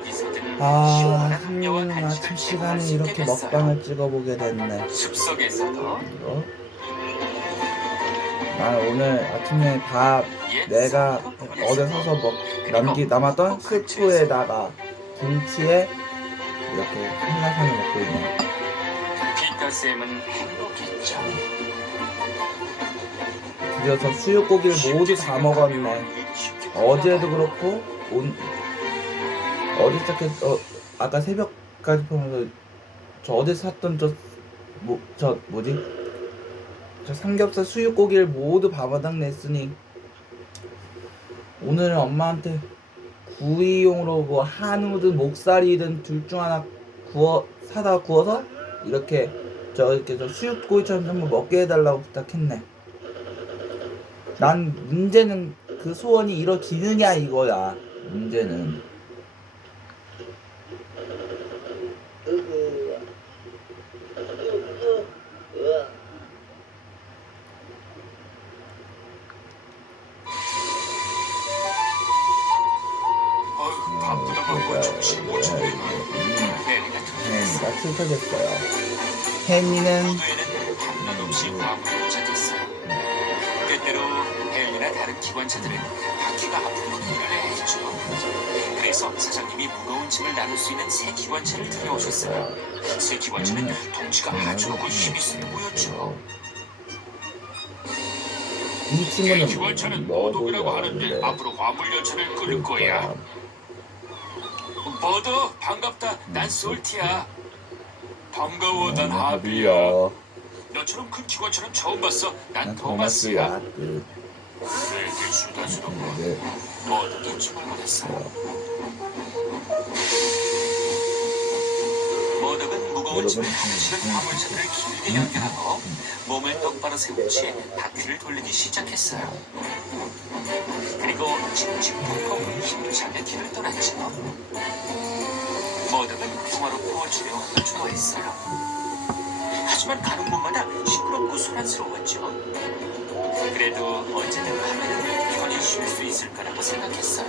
어디서든 아침 시간에 이렇게 먹방을 찍어보게 됐네. 숲속에서도 난 오늘 아침에 밥 내가 어제 사서 남았던 스프에다가 김치에 이렇게 한라산을 먹고 있네. 피터쌤은 행복했죠. 드디어 수육고기를 모두 다 먹었네. 어제도 그렇고 아까 새벽까지 보면서 저 어제 샀던 저 삼겹살 수육고기를 모두 밥아닥 냈으니 오늘은 엄마한테 구이용으로 뭐 한우든 목살이든 둘 중 하나 사다 구워서 이렇게 저 수육고기처럼 한번 먹게 해달라고 부탁했네. 난 문제는 그 소원이 이뤄지느냐 이거야. 문제는 바쁘다 바빠 정신 못 차리고 혜니가 틀터졌어요. 혜니는 밤낮 없이 과부를 찾았어요. 때때로 헬리나 다른 기관차들은 바퀴가 아프고 일을 해야 했죠. 그래서 사장님이 무거운 짐을 나눌 수 있는 새 기관차를 들여오셨어요. 새 기관차는 덩치가 아주 크고 힘이 세 보였죠. 이 친구는 기관차는 머독이라고 하는데 앞으로 화물 열차를 끌 거야. 머독 반갑다. 난 솔티야. 반가워. 난 하비야. 너처럼 큰 기관차는 처음 봤어. 난 토마스야. 되게 수다스럽고 머독이 춤을 보냈어요. 머독은 무거운 짐을 실은 화물차들을 길게 연결하고 몸을 똑바로 세운 채 바퀴를 돌리기 시작했어요. 그리고 칙칙폭폭 힘차게 길을 떠났죠. 머독은 평화롭고 조용함을 좋아했어요. 하지만 가는 곳마다 시끄럽고 소란스러웠죠. 그래도 언제든 가면 편히 쉴 수 있을 거라고 생각했어요.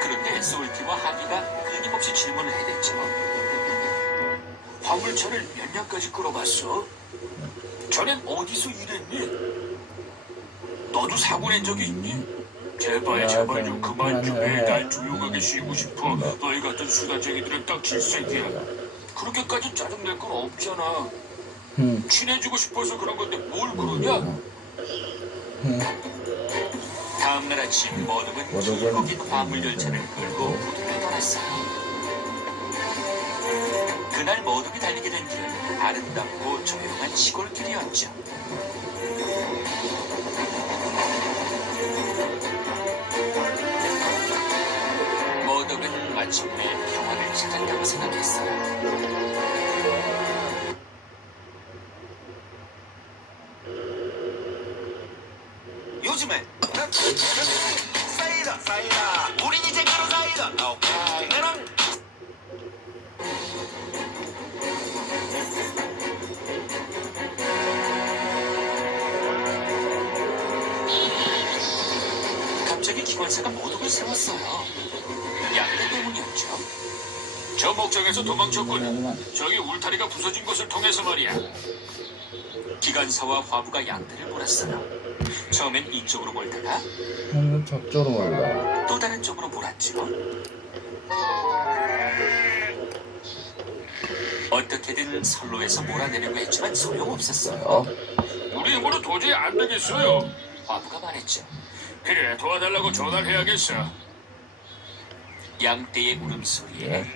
그런데 솔티와 하비가 끊임없이 질문을 해댔죠. 화물차를 몇 년까지 끌어봤어? 전엔 어디서 일했니? 너도 사고 낸 적이 있니? 제발 좀 그만 좀 해. 난 조용하게 쉬고 싶어. 너희 같은 수다쟁이들은 딱 질색이야. 그렇게까지 짜증낼 건 없잖아. 친해지고 싶어서 그런 건데 뭘 그러냐? 다음날 아침 머독은 길고 긴 화물열차를 끌고 부두를 떠났어요. 그날 머독이 달리게 된 길은 아름답고 조용한 시골길이었죠. 머독은 마침내 평화를 찾았다고 생각했어요. 요즘에 사이다 우린 이제 가로 사이다. 오케이 나는 갑자기 기관차가 머독을 세웠어요. 양대 때문이었죠. 저 목장에서 도망쳤군. 저기 울타리가 부서진 곳을 통해서 말이야. 기관사와 화부가 양대를 몰았어요. 처음엔 이쪽으로 몰다가 저쪽으로 몰라. 또 다른 쪽으로 몰았죠. 어떻게든 선로에서 몰아내려고 했지만 소용없었어요. 우리 힘으로 도저히 안 되겠어요. 화부가 말했죠. 그래 도와달라고 전화를 해야겠어. 양떼의 울음소리에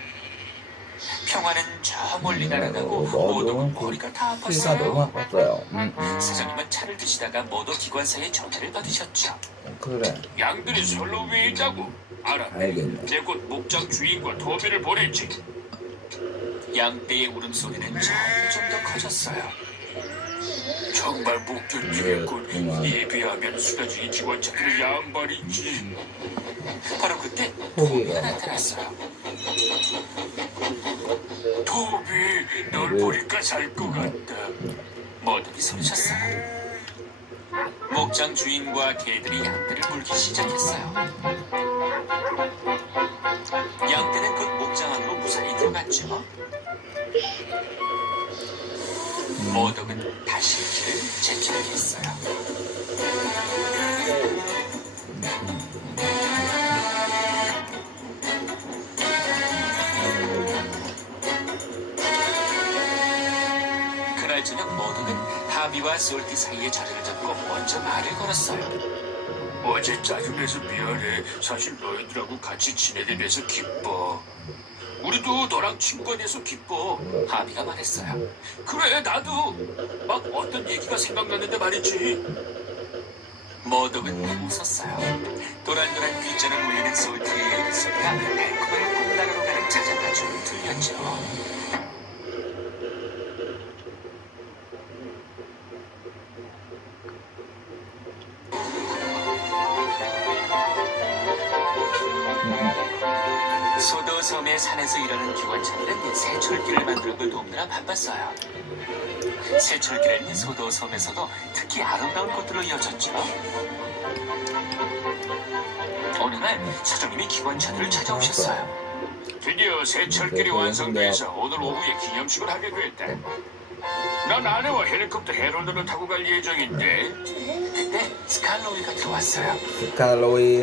평화는 저 멀리 날아가고 모독은 머리가 다 피가 너무 아팠어요. 아팠어요. 사장님은 차를 드시다가 모독 기관사의 전화를 받으셨죠. 그래. 양들이 선로 위에 있다고. 알아. 알겠네. 내 곧 목장 주인과 도비를 보냈지. 양떼의 울음소리는 점점 더 커졌어요. 정말 못 견디겠군. 이에 비하면 수다쟁이 기관차들의 양반이지. 바로 그때 도비가 나타났어요. 도비, 널 보니까 살 것 같다. 머독이 소리쳤어요. 목장 주인과 개들이 양들을 물기 시작했어요. 하비와 솔티 사이에 자리를 잡고 먼저 말을 걸었어요. 어제 짜증내서 미안해. 사실 너희들하고 같이 지내게 돼서 기뻐. 우리도 너랑 친구가 돼서 기뻐. 하비가 말했어요. 그래, 나도. 막 어떤 얘기가 생각났는데 말이지. 머독은 웃었어요. 도란도란 뒷전을 물리는 솔티의 일소리가 달콤한 꿈나라로 가는 자장가처럼 들렸죠. 소도섬의 산에서 일하는 기관차들은 새 철길을 만드는 걸 돕느라 바빴어요. 새 철길은 소도섬에서도 특히 아름다운 곳들로 이어졌죠. 어느 날 사장님이 기관차들을 찾아오셨어요. 드디어 새 철길이 완성돼서 오늘 오후에 기념식을 하게 됐다. 난 아내와 헬리콥터 헤럴드를 타고 갈 예정인데. 그때 스칼로이가 들어왔어요.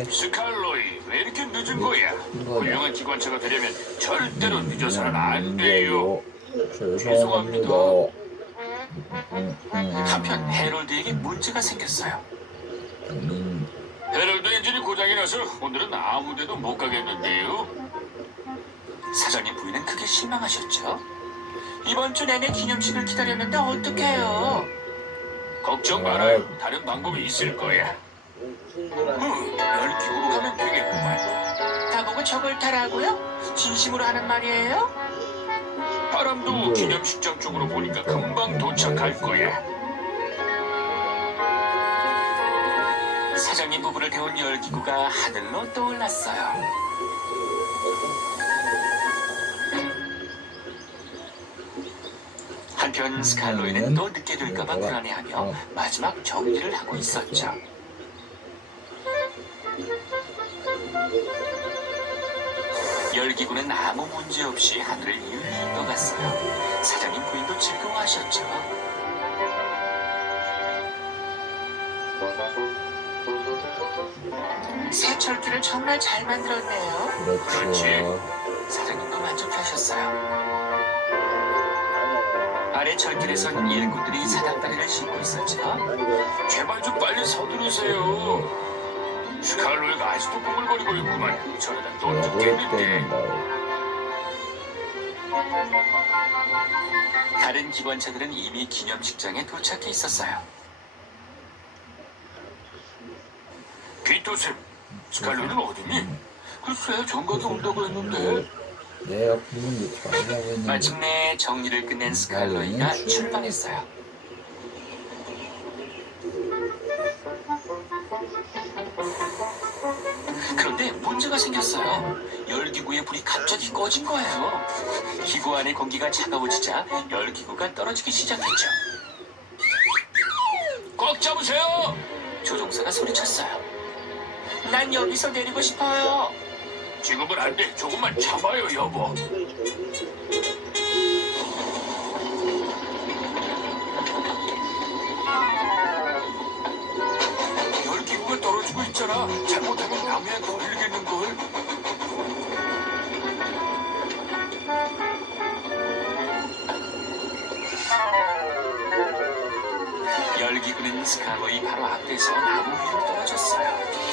스칼로이, 왜 이렇게 늦은 거야? 훌륭한 기관차가 되려면 절대로 늦어서는 안 돼요. 죄송합니다. 한편 헤럴드에게 문제가 생겼어요. 헤럴드 엔진이 고장이 나서 오늘은 아무데도 못 가겠는데요. 사장님 부인은 크게 실망하셨죠. 이번 주 내내 기념식을 기다렸는데 어떡해요? 걱정 말아요. 다른 방법이 있을 거야. 열기구로 가면 되겠구만. 나보고 저걸 타라고요? 진심으로 하는 말이에요? 바람도 기념식장 쪽으로 보니까 금방 도착할 거야. 사장님 부부를 태운 열기구가 하늘로 떠올랐어요. 한편 스칼로이는 또 늦게 될까봐 불안해하며 마지막 정리를 하고 있었죠. 열기구는 아무 문제 없이 하늘을 유유히 떠갔어요. 사장님 부인도 즐거워하셨죠. 새 철길을 정말 잘 만들었네요. 그렇지. 사장님도 만족하셨어요. 아래 철길에선 일꾼들이 사닥다리를 싣고 있었죠. 제발 좀 빨리 서두르세요. 스칼로이가 아직도 꾸물거리고 있구만. 저러다 또 죽겠는데. 다른 기관차들은 이미 기념식장에 도착해 있었어요. 피터쌤, 스칼로이는 어디니? 글쎄, 정각이 온다고 했는데. 내가 부른 게 좋아하려고 했는데. 마침내 정리를 끝낸 스칼로이가 출발했어요. 그런데 문제가 생겼어요. 열기구의 불이 갑자기 꺼진 거예요. 기구 안의 공기가 차가워지자 열기구가 떨어지기 시작했죠. 꽉 잡으세요! 조종사가 소리쳤어요. 난 여기서 내리고 싶어요. 지금은 안 돼. 조금만 참아요, 여보. 열기구가 떨어지고 있잖아. 잘못하면 나무에 걸리겠는걸. 열기구는 스칼로이 바로 앞에서 나무 위로 떨어졌어요.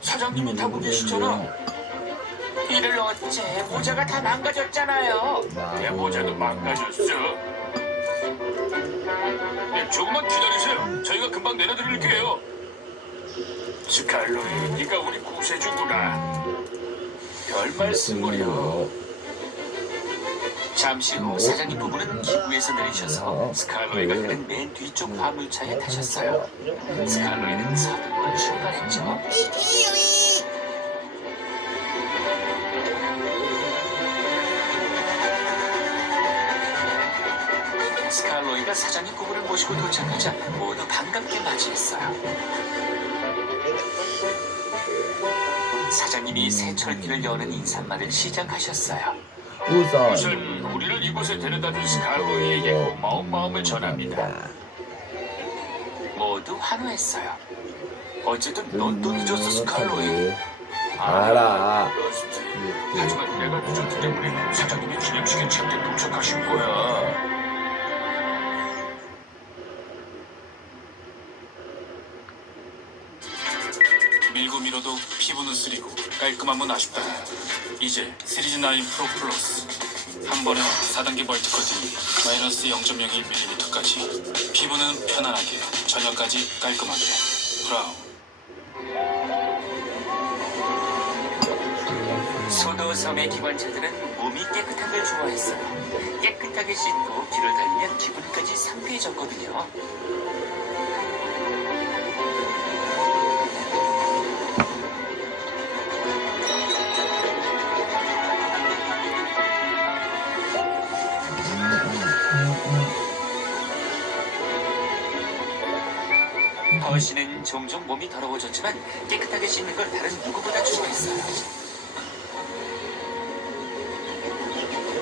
사장님이 타고 계시잖아. 이를 어째? 모자가 다 망가졌잖아요. 내 모자도 망가졌어. 네, 조금만 기다리세요. 저희가 금방 내려드릴게요. 스칼로이, 네가 우리 구세주구나. 별 말씀을요. 잠시 후 사장님 부부는 기구에서 내리셔서 스칼로이가 타는 맨 뒤쪽 화물차에 타셨어요. 스칼로이는 서둘러 출발했죠. 스칼로이가 사장님 부부를 모시고 도착하자 모두 반갑게 맞이했어요. 사장님이 새 철길을 여는 인사말을 시작하셨어요. 우선 우리를 이곳에 데려다준 스칼로이에게 고마운 마음을 전합니다. 모두 환호했어요. 어쨌든 넌 또 늦었어, 스칼로이. 알아. 그렇습니다. 이렇게. 하지만 내가 늦었기 때문에 사장님이 기념식에 잠깐 도착하신 거야. 밀고 밀어도 피부는 쓰리고 깔끔함은 아쉽다. 이제 시리즈 9 프로 플러스 한 번에 4단계 멀티커팅이 마이너스 0.01mm까지 피부는 편안하게 저녁까지 깔끔하게 브라운. 소도섬의 기관차들은 몸이 깨끗한 걸 좋아했어요. 깨끗하게 씻고 길을 달리면 기분까지 상쾌해졌거든요. 버시는 종종 몸이 더러워졌지만 깨끗하게 씻는 걸 다른 누구보다 좋아했어요.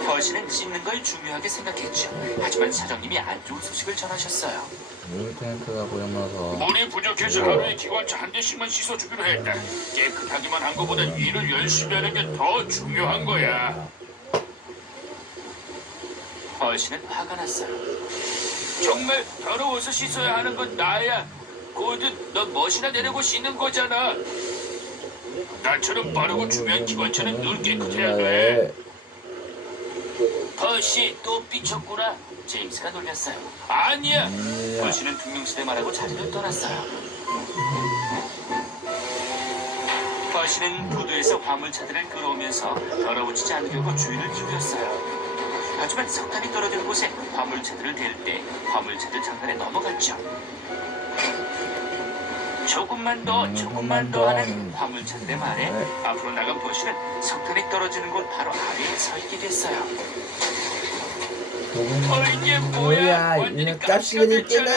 버시는 씻는 걸 중요하게 생각했죠. 하지만 사장님이 안 좋은 소식을 전하셨어요. 물 탱크가 고장나서 물이 부족해서 하루에 기관차 한 대씩만 씻어주기로 했다. 깨끗하기만 한 것보단 일을 열심히 하는 게 더 중요한 거야. 버시는 화가 났어요. 정말 더러워서 씻어야 하는 건 나야. 고든 너 멋이나 내려고 씻는 거잖아. 나처럼 빠르고 중요한 기관차는 늘 깨끗해야 돼. 버시 또 삐쳤구나. 제임스가 놀렸어요. 아니야. 버시는 퉁명스레 말하고 자리를 떠났어요. 버시는 부두에서 화물차들을 끌어오면서 더러워지지 않으려고 주의를 기울였어요. 하지만 석탄이 떨어진 곳에 화물차들을 댈 때 화물차들 장난에 넘어갔죠. 조금만 더 하는 화물차들의 말에 앞으로 나간 버시는 석탄이 떨어지는 곳 바로 아래에 서 있게 됐어요. 이게 뭐야 완전히 이런 깝시가 됐잖아.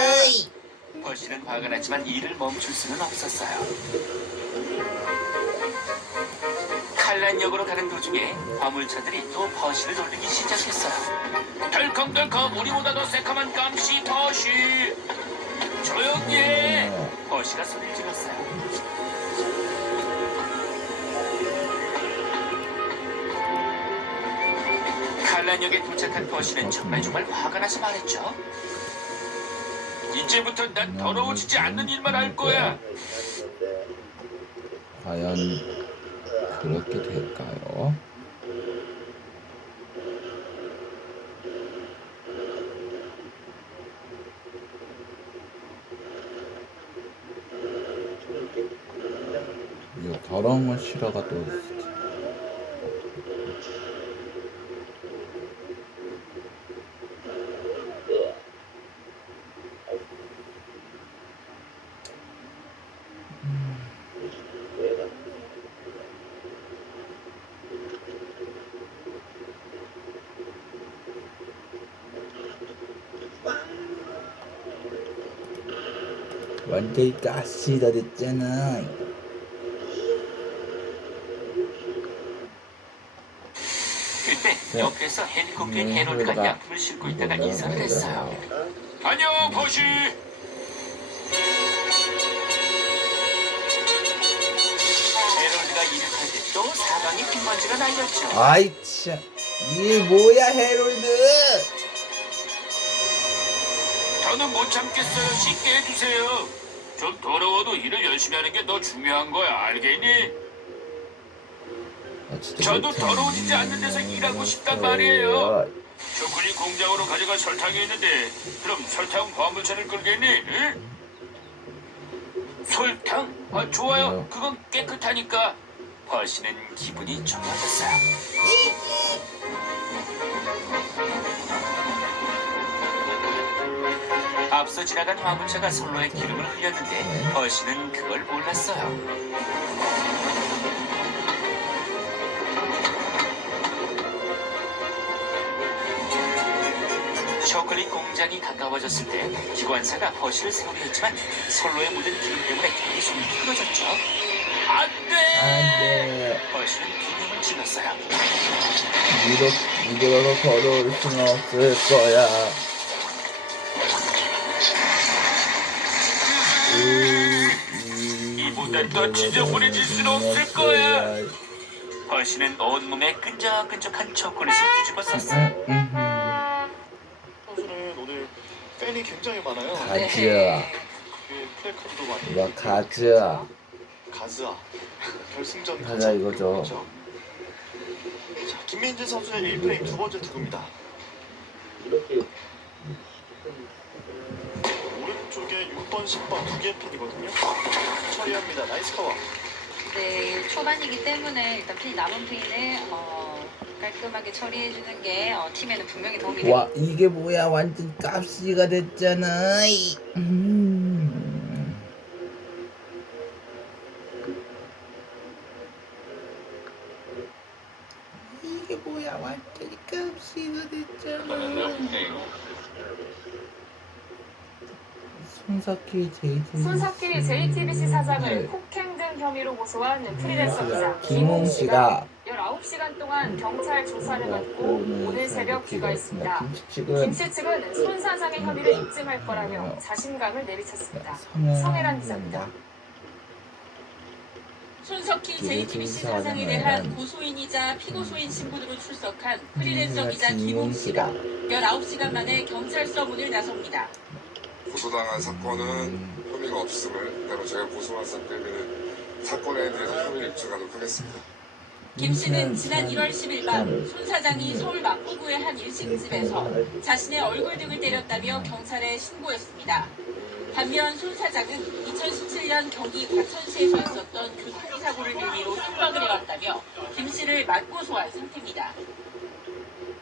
버시는 화가 났지만 일을 멈출 수는 없었어요. 칼란역으로 가는 도중에 화물차들이 또 버시를 돌리기 시작했어요. 덜컹덜컹 우리보다 더 새카만 깜시 버시. 조용히 해. 버시가 소리를 질렀어요. 칼란역에 도착한 버시는 정말 화가 나서 말했죠. 이제부터 난 더러워지지 않는 일만 할 거야. 과연 그렇게 될까요? 이거 더러운 건 싫어가 또 있지. 완전히 가스다 됐잖아. 그때 옆에서 헬리콥터인 헤럴드가 약품을 싣고 있다가 인사를 했어요. 안녕 버시. 헤럴드가 일을 할 때 또 사방에 pit먼지가 날렸죠. 아이 참 이게 뭐야 헤롤드. 저는 못 참겠어요. 씻게 해주세요. 좀 더러워도 일을 열심히 하는 게 더 중요한 거야. 알겠니? 아, 진짜 저도 못해. 더러워지지 않는 데서 일하고 싶단 말이에요. 초콜릿 공장으로 가져갈 설탕이 있는데 그럼 설탕 화물차를 끌겠니? 응? 설탕? 아 좋아요. 그건 깨끗하니까. 버시는 기분이 좋아졌어요. 앞서 지나간 화물차가 선로에 기름을 흘렸는데 버시는 그걸 몰랐어요. 초콜릿 공장이 가까워졌을 때 기관사가 버시를 세우려 했지만 선로에 묻은 기름 때문에 계속 미끄러졌죠. 안돼. 안돼. 버시는 비명을 질렀어요. 이대로 걸어올 수는 없을 거야. 이 또 지저분해질 순 없을 거야. 버시는 온몸에 끈적끈적한 초콜릿을 뒤집어 썼어. 선수는 오늘 팬이 굉장히 많아요. 가즈. 그 플래카드도 많이. 이거 가즈. 가즈아. 결승전 가자 이거죠. 그렇죠. 자, 김민재 선수의 1프레임 두 번째 투구입니다. 오른쪽에 6번, 10번 두 개의 핀이거든요. 처리합니다. 나이스 커버. 네, 초반이기 때문에 일단 핀 남은 핀을 깔끔하게 처리해주는 게 팀에는 분명히 도움이 됩니다. 와 이게 뭐야 완전 값이가 됐잖아. 이게 뭐야 완전히 값이가 됐잖아. 손석희 JTBC 손석희 JTBC 사장을 네. 폭행 등 혐의로 고소한 프리랜서 기자 김홍 씨가 19시간 동안 경찰 조사를 받고 오늘 새벽 귀가했습니다. 김 김치 씨 측은 손 사장의 혐의를 입증할 거라며 자신감을 내비쳤습니다. 성혜란 기자입니다. 손석희 JTBC 사장에 대한 고소인이자 피고소인 신분으로 출석한 프리랜서 기자 김홍 씨가 19시간 만에 경찰서 문을 나섭니다. 고소당한 사건은 혐의가 없음을 그대로 제가 고소한 사건에는 사건에 대해서 혐의를 입증하도록 하겠습니다. 김 씨는 지난 1월 10일 밤 손 사장이 서울 마포구의 한 일식집에서 자신의 얼굴 등을 때렸다며 경찰에 신고했습니다. 반면 손 사장은 2017년 경기 과천시에서 있었던 교통사고를 계기로 협박을 해왔다며 김 씨를 맞고소한 상태입니다.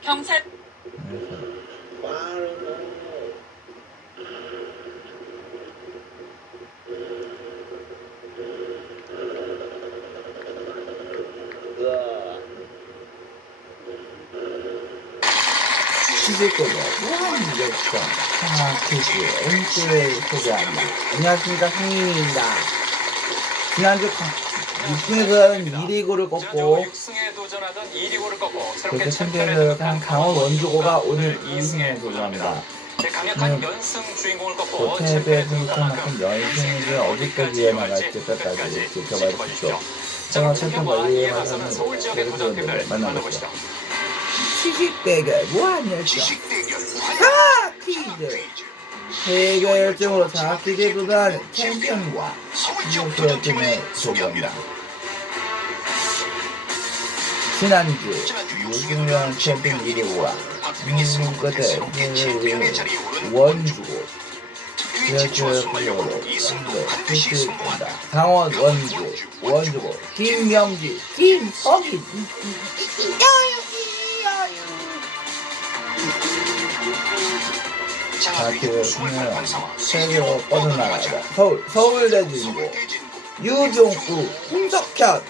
경찰 시즈코너 무한력성 하나퀴즈 엔트를 소개합니다. 안녕하십니까 상인입니다. 지난주 6승에서 2리고를 꺾고 6승에 도전하던 2리고를 꺾고 그렇게 새롭게 챔피언을 한 강원 원주고가 오늘 2승에 도전합니다. 강력한 연승 주인공을 꺾고 호텔의 승부만큼 연승을 어디까지 이어나갈지 끝까지 지켜봐 주십시오. 자, 챔피언과 이에 맞서는 서울 지역의 도전팀을 만나보시죠. 시식 대결 무한열정 사퀴즈 대결적으로 사퀴즈에 도전하는 챔피언과 챔피언팀을 소개합니다. 지난주 유승현 챔피언 1위와 끝에 원주고 지하철역으로 필수입니다. 강원 원주고 김명지 김석인 자키를 통해 세계로 뻗어나가다 서울대 진고 유종우 홍석현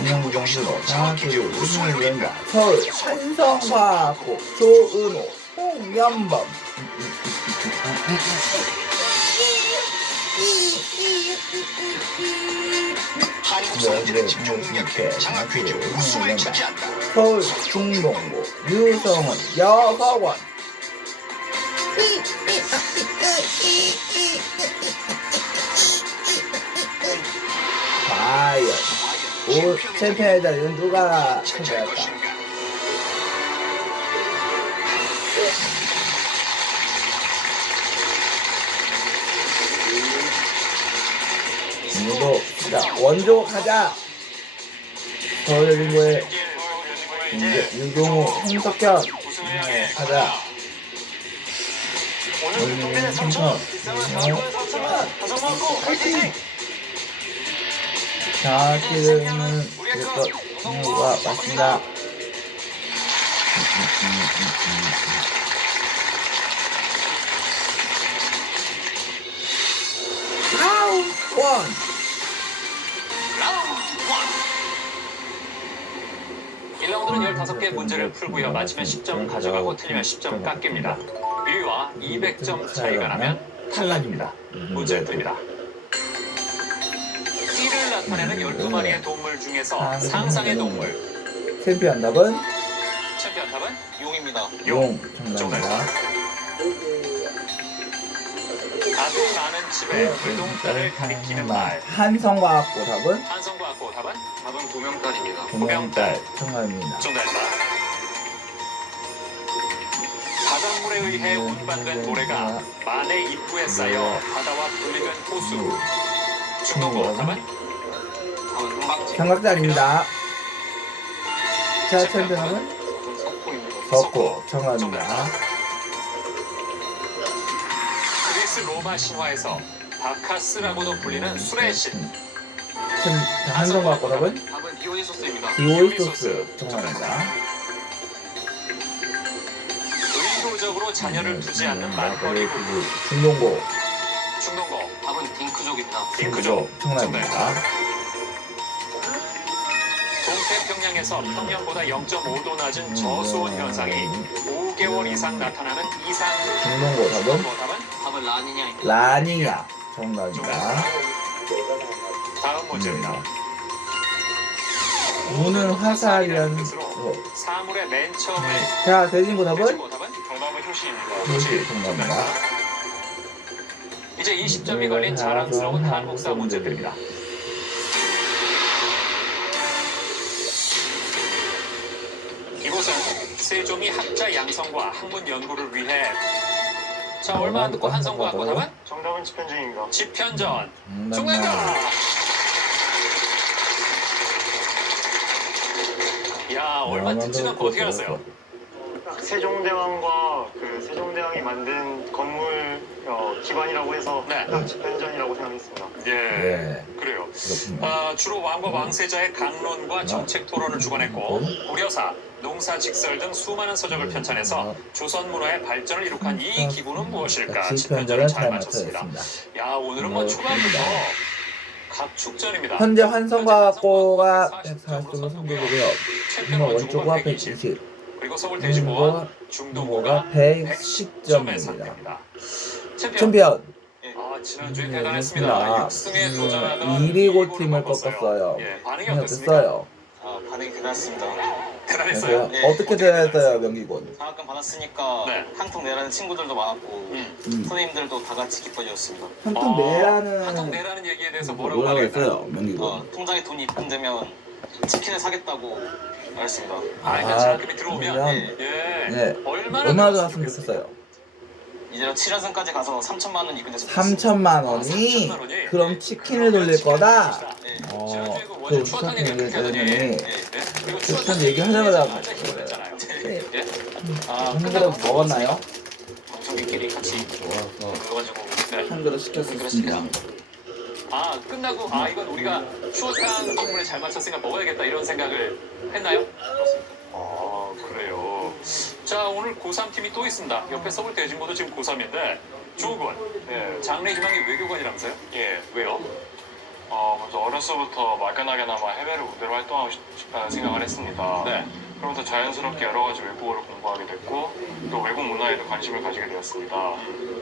인형구 정수로 자키를 우승을 이룬다. 서울 한성화학고 조은호 홍연범 서울 중동고 유성은 여서원 과연 올 챔피언의 자리는 누가 차지할까? 자, 원조 가자. 서울여중고의 유동호 홍석현 가자. 오늘 삼성 자, 기름은 이것가 맞습니다. 라운드 1라운드는 15개 문제를 풀고요. 맞히면 10점 가져가고 틀리면 10점 깎입니다. 1위와 200점 차이가 나면 탈락입니다. 문제를 드립니다. 띠를 나타내는 12마리의 동물 중에서 상상의 동물 챔피언 답은 챔피언 답은 용입니다. 용 정답입니다. 아들 많은 집에 외동딸을 가리키는 말. 한성과학고 답은 한성과학고 답은 답은 고명딸입니다. 고명딸 정답입니다. 정답입니다. 바닷물에 의해 운반된 모래가 만의 입구에 쌓여 바다와 분리된 호수. 중동고 답은 답은 한박지. 삼각대입니다. 자, 챔피언은 답은 석고입니다. 덕고 정답입니다. 그리스 로마 신화에서 바카스라고도 불리는 술의 신. 한성과학고 답은 답은 디오니소스입니다. 디오이소스 정답입니다. 의도적으로 자녀를 두지 않는 말벌이 부부. 중동고 중동고 답은 딩크족입니다. 딩크족 정답입니다. 동태평양에서 평년보다 0.5도 낮은 저수온 현상이 5개월 이상 나타나는 이상. 중동고 답은 중동고 답은 답은 라니냐입니다. 라니냐 정답입니다. 다음 문제입니다. 무는 화살이라는 뜻으로 사물의 맨 처음을 자, 대진고 답은 대진고 답은 정답은 효시입니다. 효시 정답입니다. 이제 20점이 걸린 자랑스러운 한국사 문제들입니다. 이곳은 세종이 학자 양성과 학문 연구를 위해 자 얼마 안 듣고 한성과학고 답은 정답은 집현전입니다. 집현전 정답입니다. 야 얼마 듣지도 않고 어떻게 알았어요? 세종대왕과 그 세종대왕이 만든 건물 기반이라고 해서 네. 딱 집현전이라고 생각했습니다. 예 네, 그래요. 그렇군요. 주로 왕과 왕세자의 강론과 정책 토론을 주관했고 고려사, 농사직설 등 수많은 서적을 편찬해서 조선 문화의 발전을 이룩한 이 기구는 무엇일까? 집현전을 잘 맞췄습니다. 야 오늘은 뭐 초반부터 각축전입니다. 현재 환성과학고가 140점으로 챔피언 선두고요. 원주고가 원주고가 120, 120, 그리고 서울대지고와 중동고가 110점입니다. 110점의 챔피언. 챔피언 지난주에 대단했습니다. 6승에 도전하던 2리고 팀을 꺾었어요. 예, 반응이 어땠습니까? 어땠어요? 반응이 대단했습니다. 대단했어요. 네. 어떻게 대했어요, 명기군? 장학금 받았으니까 네. 한통 내라는 친구들도 많았고 선생님들도 다 같이 기뻐졌습니다. 한통 내라는 한통 내라는 얘기에 대해서 뭐라고 뭐라고 하겠어요? 했어요, 명기군? 통장에 돈이 입금되면 치킨을 사겠다고 말했습니다. 그러니까 장학금이 들어오면 그러면 예, 네. 얼마나 얼마나 들었으면 좋았으면 좋겠어요? 이제는 7연승까지 가서 3천만 원 입금됐습니다. 3천만 원이? 3천만 원이? 그럼 치킨을 돌릴 거다? 네. 지난주에 그 그 원래 추어탕 얘기 그렇게 하더니 얘기했더니 그리고 추어탕 얘기하자마자 완전 힘들었잖아요. 네. 예? 한 그릇 먹었나요? 방송객끼리 같이 좋아서 모여가지고 네. 한 그릇 시켰습니다. 끝나고 이건 우리가 추어탕 덕분에 잘 맞췄으니까 먹어야겠다 이런 생각을 했나요? 그래요. 자 오늘 고3 팀이 또 있습니다. 옆에 서울대진고도 지금 고3인데 조군 장래 희망이 외교관이라면서요? 예. 왜요? 먼저 어려서부터 막연하게나마 해외를 무대로 활동하고 싶다는 생각을 했습니다. 네. 그러면서 자연스럽게 여러 가지 외국어를 공부하게 됐고 또 외국 문화에도 관심을 가지게 되었습니다.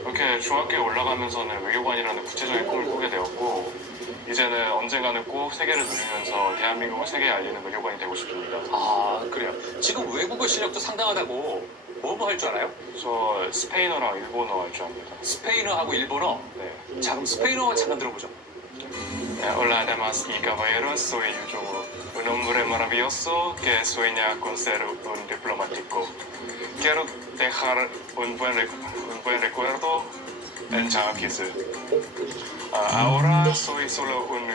이렇게 중학교에 올라가면서는 외교관이라는 구체적인 꿈을 꾸게 되었고 이제는 언젠가는 꼭 세계를 누리면서 대한민국을 세계에 알리는 외교관이 되고 싶습니다. 그래요. 지금 외국어 실력도 상당하다고 뭐뭐 할 줄 알아요? 저 스페인어랑 일본어 할 줄 압니다. 스페인어하고 일본어. 네. 자 그럼 스페인어 잠깐 들어보죠. Hola, damas y caballeros, soy Yujo, un hombre maravilloso que sueña con ser un diplomático. Quiero dejar un buen recuerdo en Changakis. Ahora soy solo un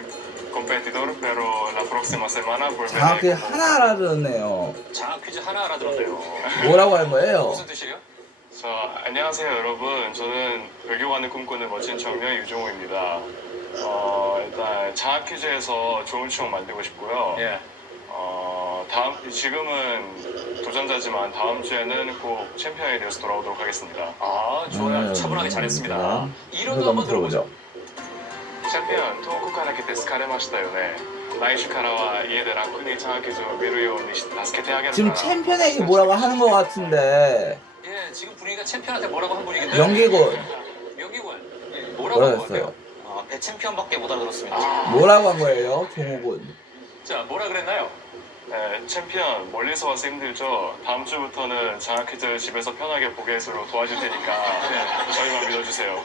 competidor, pero la próxima semana 장학이 volveré. 하나 알아들었네요. 장학 퀴즈 하나 알아들었네요. 뭐라고 하는 거예요? 무슨 뜻이에요? 안녕하세요 여러분. 저는 외교관을 꿈꾸는 멋진 청년 유종우입니다. 일단 장학 퀴즈에서 좋은 추억 만들고 싶고요. 예. 지금은 도전자지만 다음 주에는 꼭 챔피언이 되어서 돌아오도록 하겠습니다. 좋아요. 차분하게 잘했습니다. 이론도 한번 들어보죠. 챔피언, 遠くから来て疲れましたよね。来週からは家で楽に장학 퀴즈を見るように助けてあげるから。 지금 챔피언에게 뭐라고 하는 것 같은데 예, 지금 분위기가 챔피언한테 뭐라고 한 분위기인데. 명기군 뭐라고 뭐라고 한 했어요? 거예요? 배 챔피언밖에 못 알아들었습니다. 뭐라고 한 거예요, 종욱은? 자, 뭐라 그랬나요? 네, 챔피언 멀리서 와서 힘들죠? 다음 주부터는 장학퀴즈 집에서 편하게 보게 해서 도와줄 테니까 네, 저희만 믿어주세요.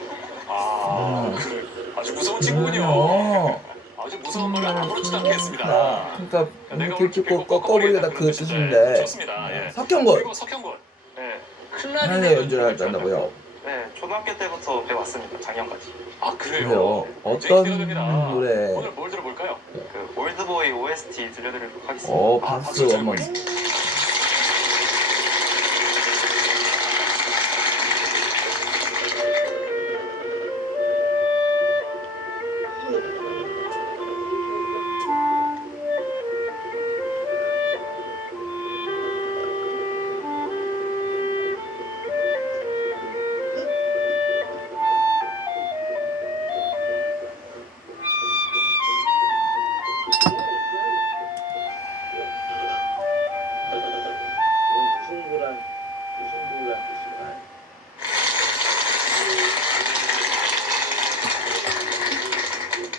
아주 무서운 친구군요. 아주 무서운 말을 아무렇지도 않게 했습니다. 그러니까 내가 길 찍고 꺾어버리다 그 뜻인데. 좋습니다. 예. 석현군. 그리고 석현군. 네, 클라리넷 연주를 한다고요. 네, 초등학교 때부터 배웠습니다. 작년까지. 아 그래요? 그래요. 굉장히 기대가 어떤 됩니다. 노래? 오늘 뭘 들어볼까요? 그 올드보이 OST 들려드리도록 하겠습니다. 박수 한번.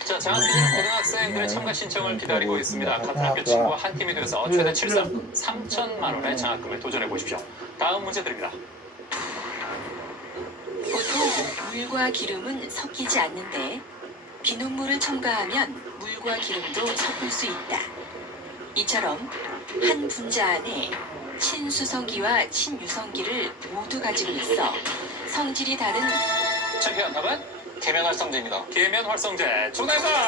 자, 장학금 고등학생들의 참가 신청을 기다리고 있습니다. 같은 학교 친구와 한 팀이 되어서 최대 3천만 원의 장학금에 도전해 보십시오. 다음 문제 드립니다. 보통 물과 기름은 섞이지 않는데 비눗물을 첨가하면 물과 기름도 섞을 수 있다. 이처럼 한 분자 안에 친수성기와 친유성기를 모두 가지고 있어 성질이 다른 챔피언 답은? 계면활성제입니다. 계면활성제. 정답입니다.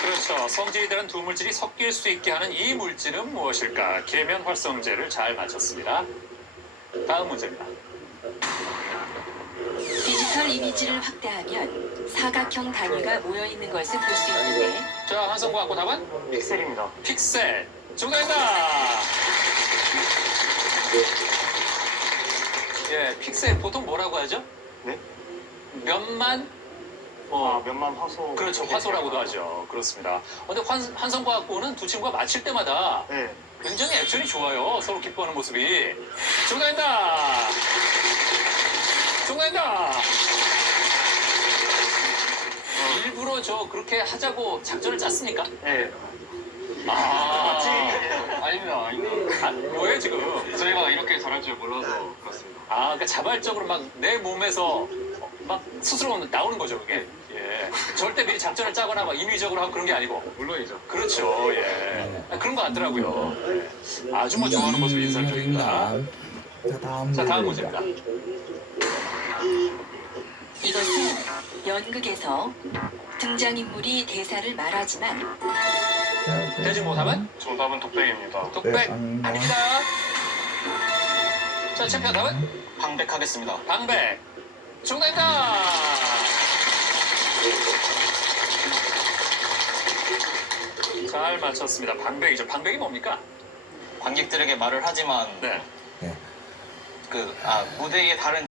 그렇죠. 성질이 다른 두 물질이 섞일 수 있게 하는 이 물질은 무엇일까? 계면활성제를 잘 맞췄습니다. 다음 문제입니다. 디지털 이미지를 확대하면 사각형 단위가 모여 있는 것을 볼 수 있는데 자, 한성과 학고 답은? 픽셀입니다. 픽셀. 정답입니다. 예, 픽셀 보통 뭐라고 하죠? 네? 몇만? 몇만 화소. 그렇죠. 화소라고도 하죠. 그렇습니다. 근데 한성과학고는 두 친구가 맞힐 때마다 네. 굉장히 액션이 좋아요. 서로 기뻐하는 모습이. 정답입니다. 정답입니다. 일부러 저 그렇게 하자고 작전을 짰습니까? 네. 아닙니다. 뭐예요 지금? 저희가 이렇게 잘할 줄 몰라서 그렇습니다. 그러니까 자발적으로 막 내 몸에서 막 스스로 나오는 거죠, 그게. 예. 절대 미리 작전을 짜거나 막 임의적으로 하고 그런 게 아니고. 물론이죠. 그렇죠, 예. 그런 거 같더라고요. 예. 아주 뭐 좋아하는 모습이 인상적입니다. 자, 다음 문제입니다. 이것은 연극에서 등장인물이 대사를 말하지만 되지 못하면? 정답은 독백입니다. 독백 아닙니다. 자, 챔피언 답은? 방백하겠습니다. 방백. 정답입니다. 잘 맞췄습니다. 방백이죠. 방백이 뭡니까? 관객들에게 말을 하지만 네. 무대 위에 다른